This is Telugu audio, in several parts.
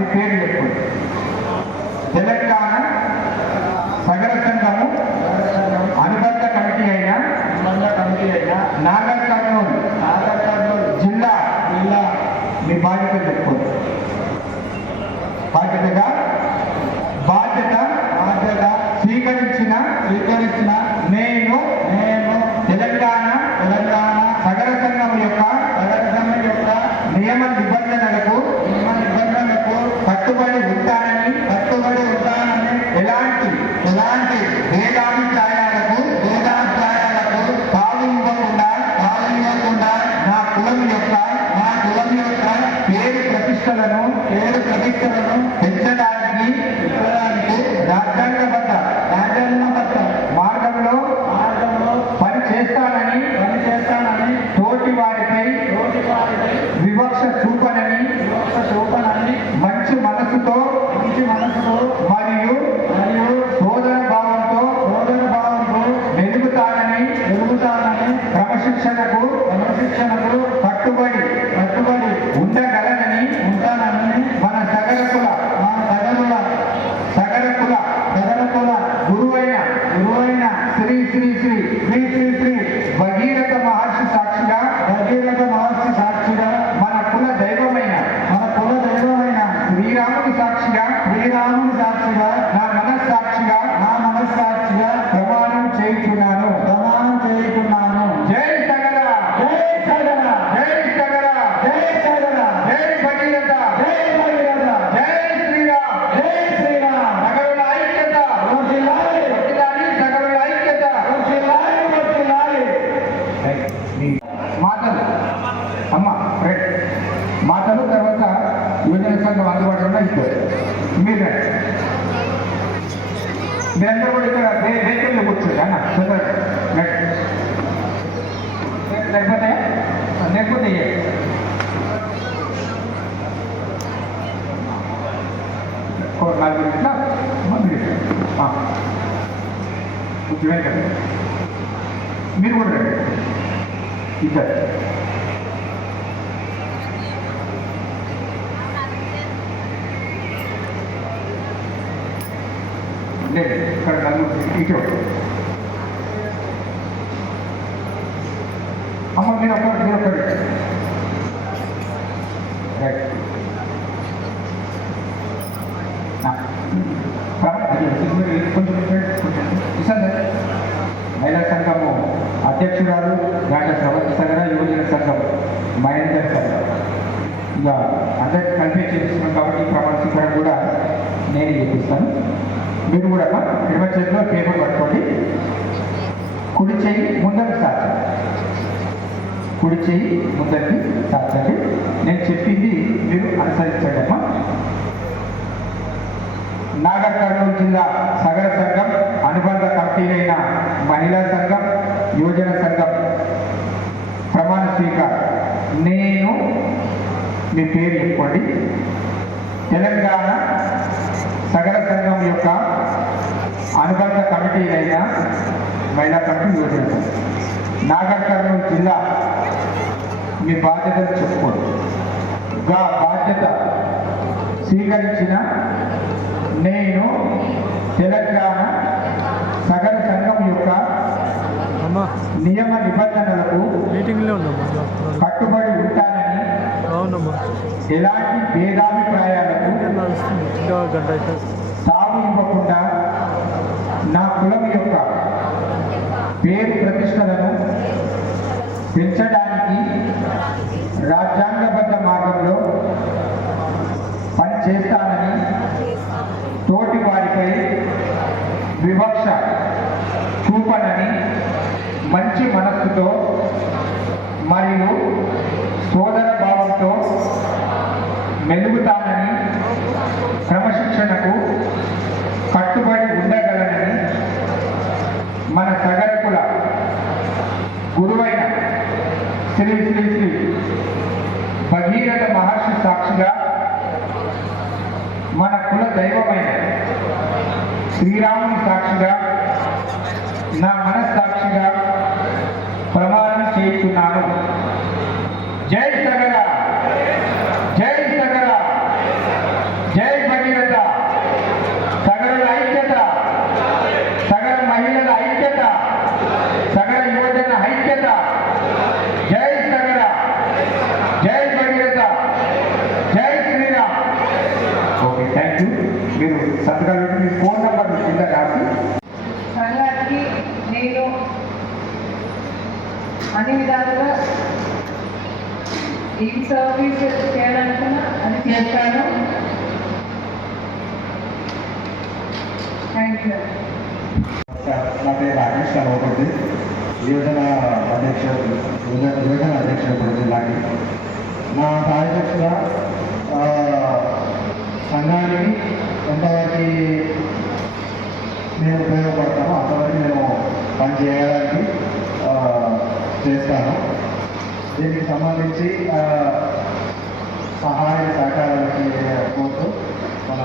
మీ పేరు చెప్పండి. తెలంగాణ సగర సంఘము అనుబంధ కమిటీ అయిన సంబంధ కమిటీ అయిన నాగర్ కర్నూలు నాగర్ కర్నూలు జిల్లా జిల్లా. మీ బాధ్యత చెప్పుకోండి బాధ్యతగా వివక్ష చూపనని వివక్ష చూపనని మంచి మనసుతో మంచి మనసుతో మరియు మరియు సోదర భావంతో సోదర భావంతో మెలుగుతానని ఎదుగుతానని క్రమశిక్షణకు క్రమశిక్షణకు కట్టుబడి కట్టుబడి ఉండగలనని ఉంటానని మన సగర కుల మా సగరుల సగర కుల సగరకుల గురువైన గురువైన శ్రీ శ్రీ శ్రీ శ్రీ శ్రీ శ్రీ భగీరథ మహర్షి సాక్షిగా భగీరథ మహర్షి సాక్షిగా మన కుల దైవమైన మన కుల దైవమైన శ్రీరాముని సాక్షిగా శ్రీరాముని సాక్షిగా నా మనస్సాక్షిగా నా మనస్సాక్షిగా ప్రమాణం చేయించున్నాను ప్రమాణం చేయుకున్నాను జై సగర జై సగర జై సగర జై సగర జై భగీరథ జై భగీరథ జై శ్రీరామ్ జై శ్రీరామ్ సగరుల ఐక్యత వర్ధిల్లాలి వర్ధిల్లాలి, సగరుల ఐక్యత వర్ధిల్లాలి వర్ధిల్లాలి మాటలు అమ్మ రైట్ మాటలు తర్వాత యువజన సంఘం అందుబాటులో ఇస్తారు మీరు. రండి. మీరందరూ కూడా ఇక్కడ వే- వెహికల్లో కూర్చోండి. అన్న తొందరగా రైట్. లేకపోతే లేకపోతే ఏ? ఓ నాలుగు ఇట్లా మంది కొంచెం వెనక. మీరు కూడా రండి. ఇద్దరు అమ్మ మీరు ఒకరు మీరు ఒకరు మహిళా సంఘము అధ్యక్షురాలు డాక్టర్ ప్రవర్తి సంఘ యువజన సంఘం మహేందర్ సంఘం ఇక అందరికి కన్ఫ్యూజ్ చేస్తున్నాం కాబట్టి ప్రమాణ స్వీకారం కూడా నేనే చేపిస్తాను. మీరు కూడా ఇరవై చేతిలో పేపర్ పట్టుకోండి. కుడి చెయ్యి ముందరికి సాచండి కుడి చెయ్యి ముందరికి సాచండి నేను చెప్పింది మీరు అనుసరించండి అమ్మా. నాగర్ కర్నూలు జిల్లా సగర సంఘం అనుబంధ కమిటీలైన మహిళా సంఘం యువజన సంఘం. ప్రమాణ స్వీకారం. నేను మీ పేరు చెప్పుకోండి. తెలంగాణ సగర సంఘం యొక్క అనుబంధ కమిటీలైన మహిళా కమిటీ యువజన సంఘం నాగర్ కర్నూలు జిల్లా మీ బాధ్యతలు చెప్పుకోండి. గా బాధ్యత స్వీకరించిన నేను తెలంగాణ సగర సంఘం యొక్క నియమ నిబంధనలకు కట్టుబడి ఉంటానని ఎలాంటి భేదాభిప్రాయాలకు తాము ఇవ్వకుండా నా కులం యొక్క పేరు ప్రతిష్టలను పెంచడానికి రాజ్యాంగబద్ధ మార్గంలో పని చేస్తానని తోటి వారిపై వివక్ష చూపనని మంచి మనస్సుతో మరియు సోదర భావంతో మెలుగుతా శ్రీరాముని సాక్షిగా నా మనస్సాక్షిగా ప్రమాణం చేస్తున్నాను జై సగర జై సగర థ్యాంక్ యూ మీరు సంతకాలు పెట్టి మీ ఫోన్ నెంబర్ కింద రాసి సంఘానికి నేను అన్ని విధాలుగా ఏం సర్వీస్ చేయాలనుకున్నా అది చేస్తాను. థ్యాంక్ యూ నా పేరు రాకేష్ కలవకుంది యువజన అధ్యక్షుడు యువజన యువజన అధ్యక్షుడు జిల్లాకి నా కార్యదర్శిగా సంఘానికి ఎంతవరకు నేను ఉపయోగపడతామో అంతవరకు మేము పని చేస్తాను. దీనికి సంబంధించి సహాయ సహకారాలకి కోరుతూ మన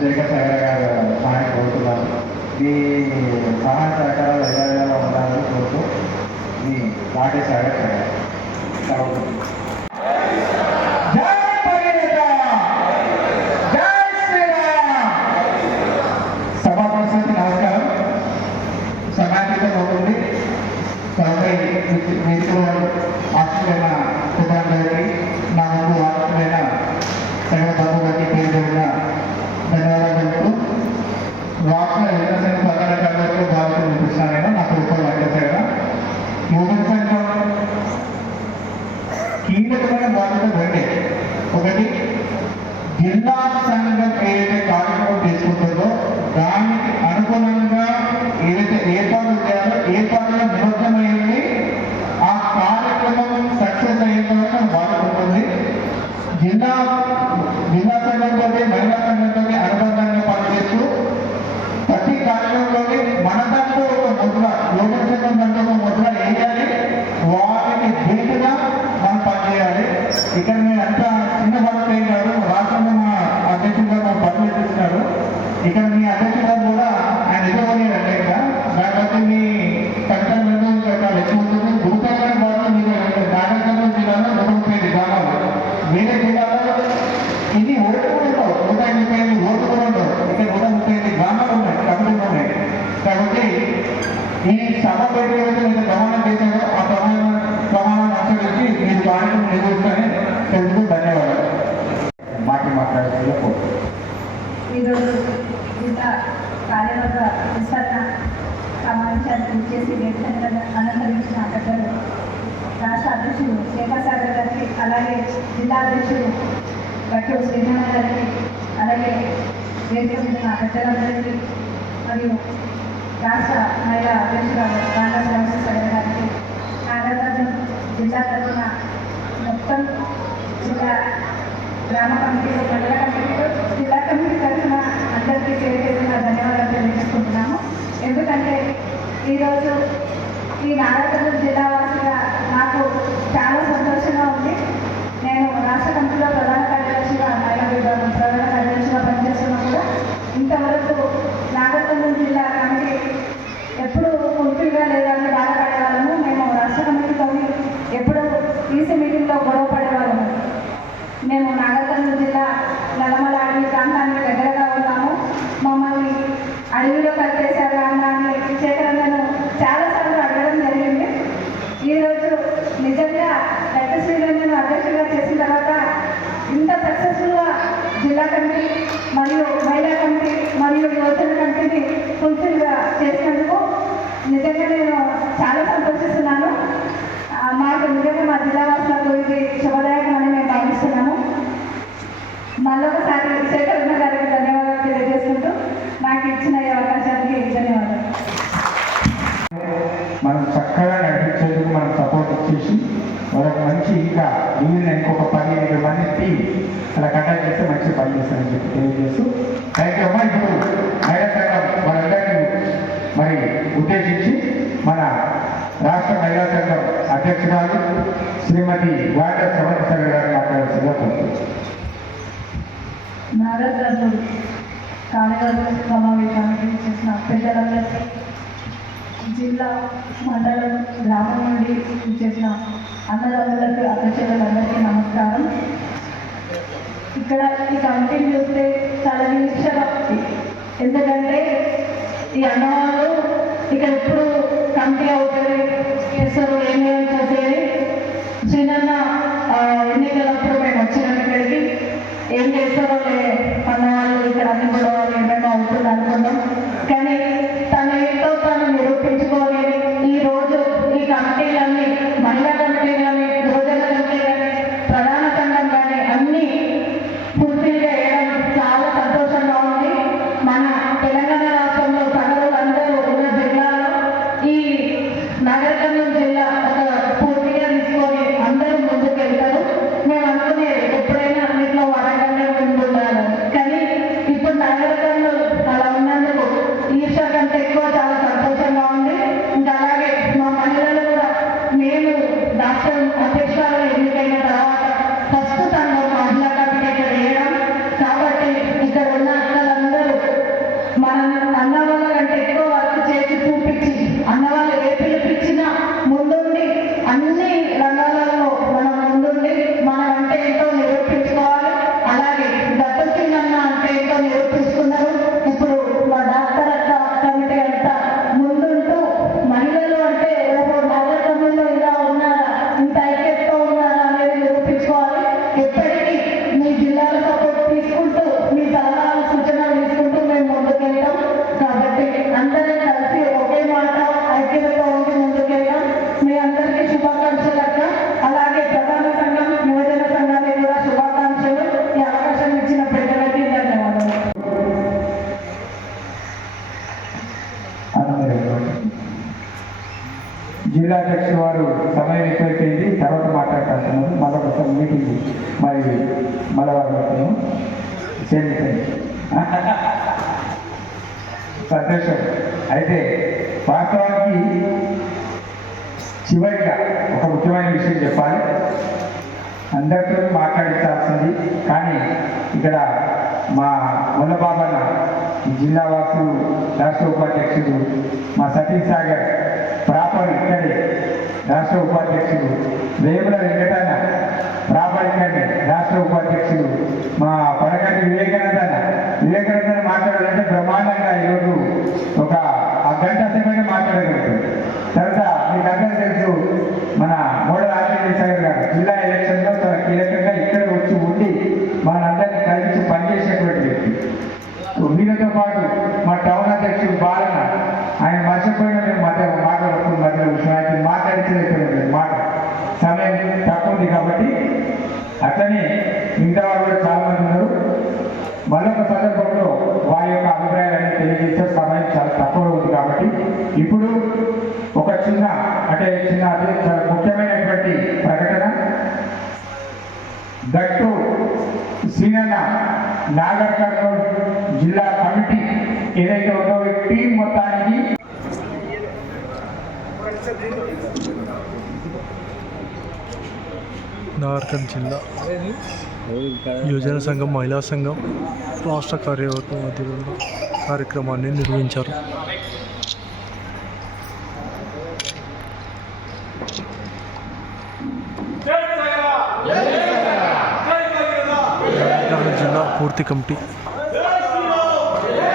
జగన్ సాగర్ గారు సహాయం కోరుతున్నాను. మీ సహాయ సహకారాలు ఎలా ఉండాలని కోరుతూ మీ నాటే సాగర్ సాగర్ ఇక్కడ ఈరోజు ఇంత కార్యవర్గ విస్తరణ సమావేశానికి ఇచ్చేసి వేదికగా అలంకరించిన పెద్దలు రాష్ట్ర అధ్యక్షుడు శేఖర్ గారికి అలాగే జిల్లా అధ్యక్షుడు గట్టు శ్రీనారాయణ గారికి అలాగే వేదిక మీద నా పెద్దలందరికీ మరియు రాష్ట్ర మహిళా అధ్యక్షురాలు రాండా శ్రీనివాస గారికి నాగరాజు జిల్లా తరఫున మొత్తం జిల్లా గ్రామ కమిటీలు మండల కమిటీ ఈరోజు ఈ నాగర్కర్నూలు జిల్లా వాసిగా నాకు చాలా సంతోషంగా ఉంది. నేను రాష్ట్ర కమిటీలో ప్రధాన కార్యదర్శిగా మహిళా ప్రధాన కార్యదర్శిగా పనిచేస్తున్నా కూడా ఇంతవరకు నాగర్కర్నూలు జిల్లా కమిటీ ఎప్పుడు ఫుల్ఫిల్గా లేదని బాధపడేవాళ్ళము మేము రాష్ట్ర కమిటీలోని ఎప్పుడు ఈసీ మీటింగ్లో గొడవ పడేవాళ్ళము మేము నాగర్కర్నూలు జిల్లా నల్లమల అడవి ప్రాంతానికి దగ్గరగా ఉన్నాము మమ్మల్ని అడవిలో కలిపేశారు అన్నాన్ని శేఖరన్నను చాలాసార్లు అడగడం జరిగింది ఈరోజు నిజంగా పెద్ద శ్రీరంగను అధ్యక్షుడిగా చేసిన తర్వాత ఇంత సక్సెస్ఫుల్గా జిల్లా కమిటీ మరియు మహిళా కమిటీ మరియు యువజన కమిటీని ఫుల్ఫిల్గా చేసినందుకు నిజంగా నేను చాలా సంతోషిస్తున్నాను ఆ, మాకు నిజంగా మా జిల్లా వాసులకు ఇది శుభదాయకమని మేము భావిస్తున్నాము మళ్ళొకసారి శేఖరన్న గారికి ధన్యవాదాలు తెలియజేసుకుంటూ నాకు ఇచ్చిన ఈ అవకాశానికి ధన్యవాదాలు. మనం చక్కగా నడిపించేందుకు మనం సపోర్ట్ ఇచ్చేసి వాళ్ళకి మంచి ఇంకా మిగిలిన ఇంకొక పది ఇరవై మంది టీం అలా కంటాక్ట్ చేస్తే మంచి పని చేస్తారని చెప్పి తెలియజేస్తూ థ్యాంక్ యూ అమ్మా ఇప్పుడు మహిళా సంఘం మనందరినీ మరి ఉద్దేశించి మన రాష్ట్ర మహిళా సంఘం అధ్యక్షురాలు శ్రీమతి వాట సమర్థ గారు మాట్లాడాల్సిందిగా కోరుతున్నాను నాగర్కర్నూలు కార్యవర్గ సమావేశానికి చేసిన పెద్దలందరికీ జిల్లా మండలం గ్రామం నుండి చేసిన అన్నదమ్ములకు అధ్యక్షులందరికీ నమస్కారం. ఇక్కడ ఈ కమిటీని చూస్తే చాలా నిరీక్షగా ఎందుకంటే ఈ అన్నవాళ్ళు ఇక్కడ ఎప్పుడు కమిటీ అవుతుంది చెప్పింది మరి మలవాళ్ళు సంతోషం. అయితే వాస్తవానికి చివరిగా ఒక ముఖ్యమైన విషయం చెప్పాలి. అందరితో మాట్లాడించాల్సింది. కానీ ఇక్కడ మా ముల్లబాబన్న జిల్లా వాసు రాష్ట్ర ఉపాధ్యక్షుడు మా సతీష్ సాగర్ ప్రాపర్ ఇక్కడే రాష్ట్ర ఉపాధ్యక్షుడు వేముల వెంకటన ప్రాపర్ రాష్ట్ర ఉపాధ్యక్షుడు మా పడగంటి వివేకానంద వివేకానంద మాట్లాడాలంటే బ్రహ్మాండంగా ఈరోజు ఒక గంట సేపైనా మాట్లాడగలుగుతాడు తర్వాత మీకు అందరూ తెలుసు మన మోడల్ ఆంజనేయ సాగర్ గారు జిల్లా ఎలక్షన్లో తన కీలకంగా ఇక్కడ వచ్చి ఉండి మనందరినీ కలిసి పనిచేసేటువంటి వ్యక్తి. వీళ్ళతో పాటు మా టౌన్ అధ్యక్షుడు బాలన ఆయన మర్చిపోయిన మేము మాట మాట్లాడుతుంది మధ్యలో విషయం ఆయన మాట్లాడించలేకపోయింది మాట. సమయం తక్కువ ఉంది కాబట్టి అట్లనే మిగతా వాళ్ళు కూడా చాలా మంది ఉన్నారు. మరొక సందర్భంలో వారి యొక్క అభిప్రాయాలను తెలియజేసే సమయం చాలా తక్కువ ఉంది కాబట్టి ఇప్పుడు ఒక చిన్న అంటే చిన్న అదే చాలా ముఖ్యమైనటువంటి ప్రకటన. గట్టు సీనన్న నాగర్ కర్నూలు జిల్లా కమిటీ ఏదైతే ఉందో టీం మొత్తానికి నార్కల్ జిల్లా. యువజన సంఘం మహిళా సంఘం రాష్ట్ర కార్యవర్గ ఆధ్వర్యంలో కార్యక్రమాన్ని నిర్వహించారు. జిల్లా పూర్తి కమిటీ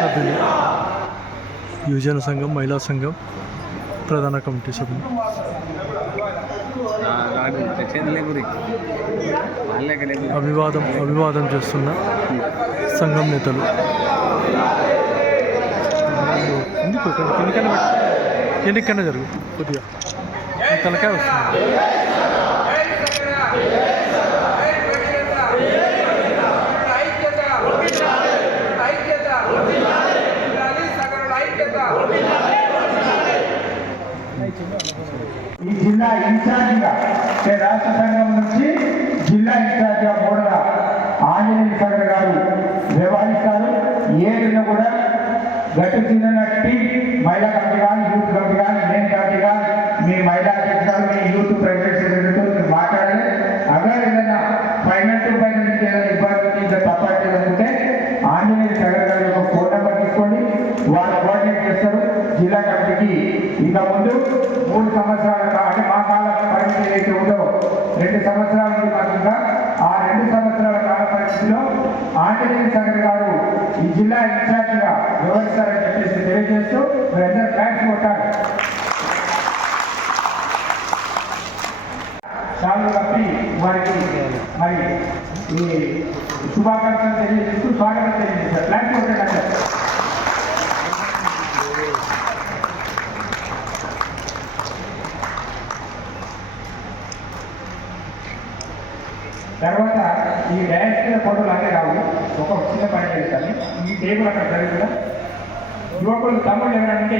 సభ్యులు యువజన సంఘం మహిళా సంఘం ప్రధాన కమిటీ సభ్యులు. అభివాదం అభివాదం చేస్తున్న సంఘం నేతలు. ఎందుకు కిందికన్నా జరుగు కొద్దిగా. తలకాయ వస్తుంది. జిల్లా ఇన్ఛార్జిగా రాష్ట్ర సంఘం నుంచి జిల్లా ఇన్ఛార్జిగా మూడవ ఆంజనేయ సంఘ గారు వ్యవహరిస్తారు. ఏడున కూడా గట్టి చిన్న టీ మహిళా కమిటీ కానీ యూత్ కమిటీ కానీ నేను కమిటీ కానీ మీ మహిళా అధ్యక్షురాలు మీ యూత్ ప్రైవేట్ సెక్రటరీతో మీరు మాట్లాడాలి. అगर ఏదైనా ఫైనల్ టు ఫైనల్ ఏదైనా ఇబ్బంది ఇంకా తప్పట్లేదు అనుకుంటే ఆంజనేయ సంఘ గారి యొక్క ఫోన్ నెంబర్ తీసుకోండి. వారు కోఆర్డినేట్ చేస్తారు. జిల్లా కమిటీకి ఇంకా ముందు మూడు సంవత్సరాలు ఏదైతే ఉందో రెండు సంవత్సరాల ఉంది మాకు ఆ రెండు సంవత్సరాల కాల పరిస్థితిలో ఆంజనేయ సాగర్ గారు ఈ జిల్లా ఇన్ఛార్జిగా వ్యవహరిస్తారని చెప్పేసి తెలియజేస్తూ మీరందరూ ఫ్లాగ్స్ కొట్టారు. చాలు కప్పి వారికి మరి ఈ శుభాకాంక్షలు తెలియజేస్తూ స్వాగతం తెలియజేస్తారు ఫ్లాగ్స్ కొట్టారు డ్యాన్స్ మీద ఫోటోలు అన్నీ రావు ఒక చిన్న పని చేస్తాను ఈ టేబుల్ అక్కడ జరుగుతుందా యువకులు తమ్ముళ్ళు ఎవరంటే